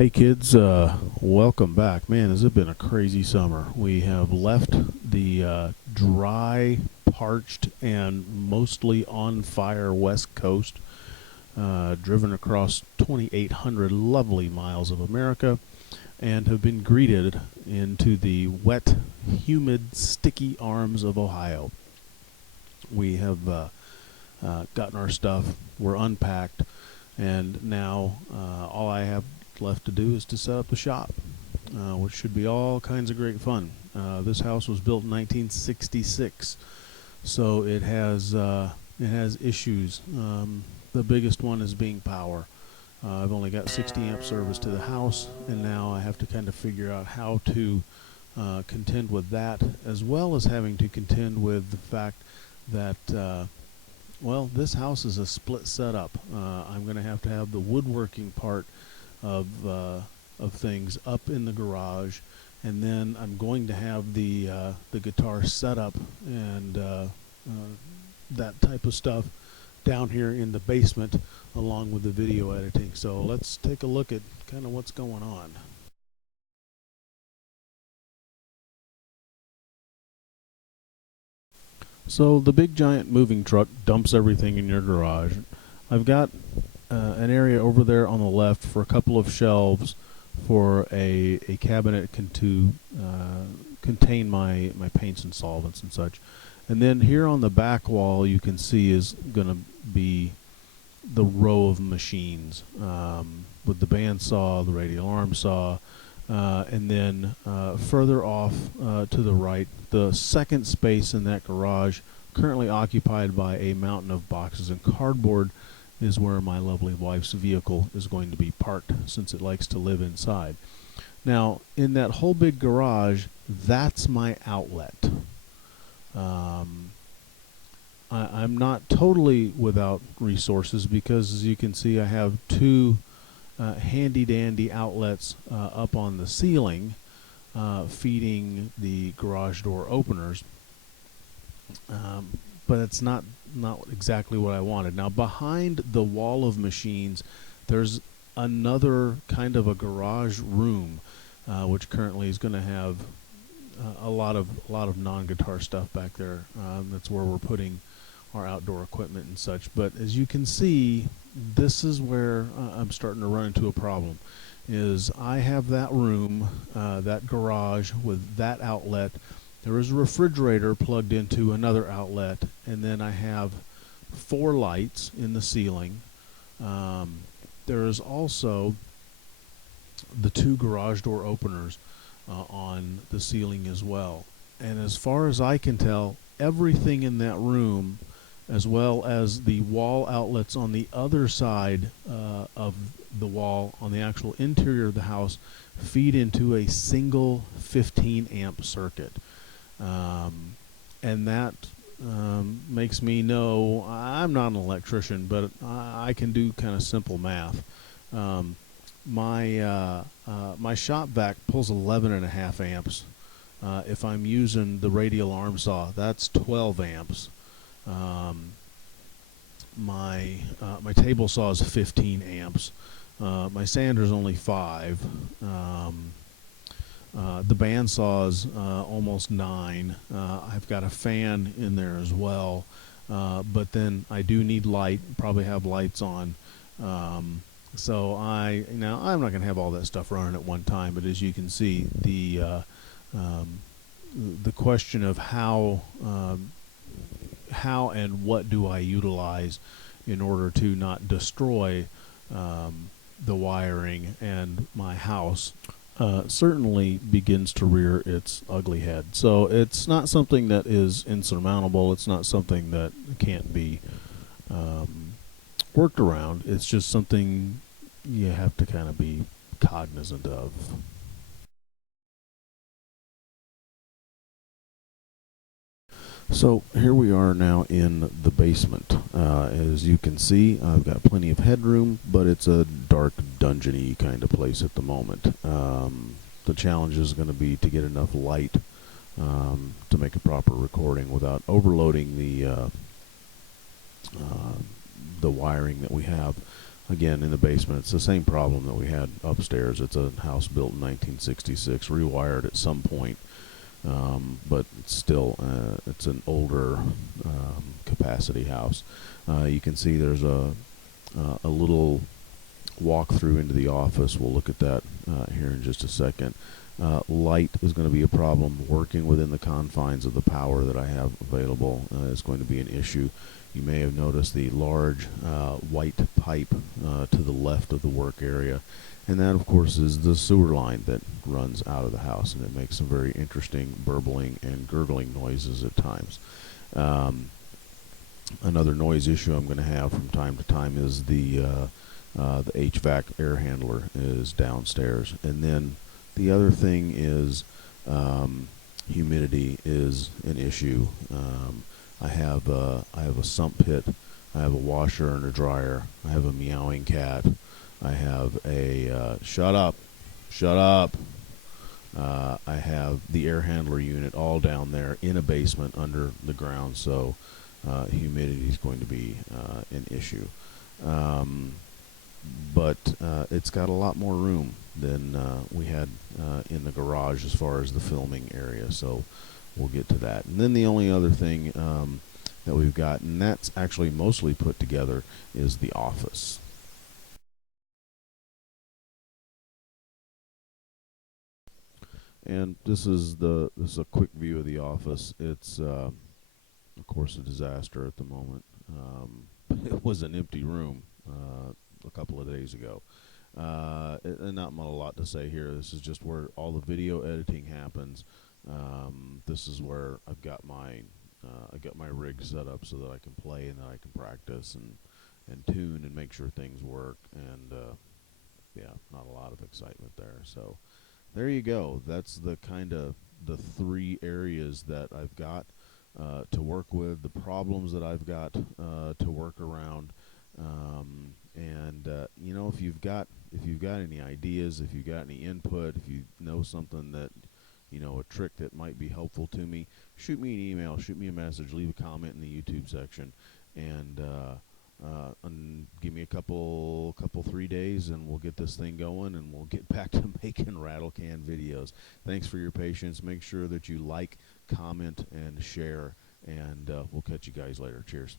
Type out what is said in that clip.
Hey kids, welcome back. Man, has it been a crazy summer. We have left the dry, parched, and mostly on fire West Coast, driven across 2,800 lovely miles of America, and have been greeted into the wet, humid, sticky arms of Ohio. We have gotten our stuff, we're unpacked, and now all I have left to do is to set up the shop, which should be all kinds of great fun. This house was built in 1966, so it has issues. The biggest one is being power. I've only got 60 amp service to the house, and now I have to kind of figure out how to contend with that, as well as having to contend with the fact that well, this house is a split setup. I'm going to have the woodworking part of things up in the garage, and then I'm going to have the guitar setup and that type of stuff down here in the basement, along with the video editing. So let's take a look at kind of what's going on. So the big giant moving truck dumps everything in your garage. I've got an area over there on the left for a couple of shelves for a cabinet to contain my paints and solvents and such. And then here on the back wall you can see is going to be the row of machines with the bandsaw, the radial arm saw, and then further off to the right, the second space in that garage, currently occupied by a mountain of boxes and cardboard, is where my lovely wife's vehicle is going to be parked, since it likes to live inside. Now, in that whole big garage, that's my outlet. I'm not totally without resources, because as you can see, I have two handy-dandy outlets up on the ceiling feeding the garage door openers, but it's not exactly what I wanted. Now, behind the wall of machines, there's another kind of a garage room, which currently is going to have a lot of non-guitar stuff back there. That's where we're putting our outdoor equipment and such. But as you can see, this is where I'm starting to run into a problem. Is I have that room, that garage with that outlet. There is a refrigerator plugged into another outlet, and then I have 4 lights in the ceiling. There is also the 2 garage door openers on the ceiling as well. And as far as I can tell, everything in that room, as well as the wall outlets on the other side of the wall on the actual interior of the house, feed into a single 15 amp circuit. And that makes me know I'm not an electrician, but I can do kind of simple math. My shop vac pulls 11.5 amps. If I'm using the radial arm saw, that's 12 amps. My table saw is 15 amps. My sander's only 5. The bandsaw is almost 9. I've got a fan in there as well, but then I do need light. Probably have lights on. So I'm not going to have all that stuff running at one time. But as you can see, the question of how and what do I utilize in order to not destroy the wiring and my house certainly begins to rear its ugly head. So it's not something that is insurmountable. It's not something that can't be worked around. It's just something you have to kind of be cognizant of. So here we are now in the basement. As you can see, I've got plenty of headroom, but it's a dark, dungeony kind of place at the moment. The challenge is going to be to get enough light to make a proper recording without overloading the wiring that we have. again, in the basement, it's the same problem that we had upstairs. It's a house built in 1966, rewired at some point, but it's still it's an older capacity house. You can see there's a little walk through into the office. We'll look at that here in just a second. Light is going to be a problem. Working within the confines of the power that I have available is going to be an issue. You may have noticed the large white pipe to the left of the work area, and that of course is the sewer line that runs out of the house, and it makes some very interesting burbling and gurgling noises at times. Another noise issue I'm going to have from time to time is the HVAC air handler is downstairs, and then the other thing is humidity is an issue. I have a sump pit, I have a washer and a dryer, I have a meowing cat, I have a shut up, shut up. I have the air handler unit all down there in a basement under the ground, so humidity is going to be an issue. But it's got a lot more room than we had in the garage as far as the filming area, so we'll get to that. And then the only other thing that we've got, and that's actually mostly put together, is the office. And this is a quick view of the office. It's of course a disaster at the moment. It was an empty room a couple of days ago. And not a lot to say here. This is just where all the video editing happens. This is where I got my rig set up so that I can play and that I can practice and tune and make sure things work. And yeah, not a lot of excitement there. So there you go. That's the kind of the three areas that I've got to work with, the problems that I've got to work around. And you know, if you've got any ideas, if you've got any input, if you know something that, you know, a trick that might be helpful to me, shoot me an email, shoot me a message, leave a comment in the YouTube section, and give me a couple 3 days, and we'll get this thing going, and we'll get back to making rattle can videos. Thanks for your patience. Make sure that you like, comment, and share, and we'll catch you guys later. Cheers.